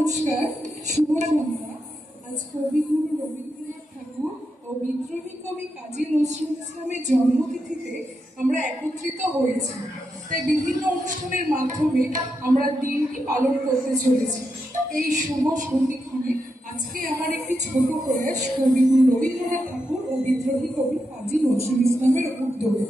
নমস্কার, শুভ সন্ধ্যা। আজ কবিগুরু রবীন্দ্রনাথ ঠাকুর ও বিদ্রোহী কবি কাজী নজরুল ইসলামের জন্মতিথিতে আমরা একত্রিত হয়েছি। তাই বিভিন্ন অনুষ্ঠানের মাধ্যমে আমরা দিনটি পালন করতে চলেছি। এই শুভ সন্ধিক্ষণে আজকে আমার একটি ছোট প্রয়াস কবিগুরু রবীন্দ্রনাথ ঠাকুর ও বিদ্রোহী কবি কাজী নজরুল ইসলামের উদ্যোগে।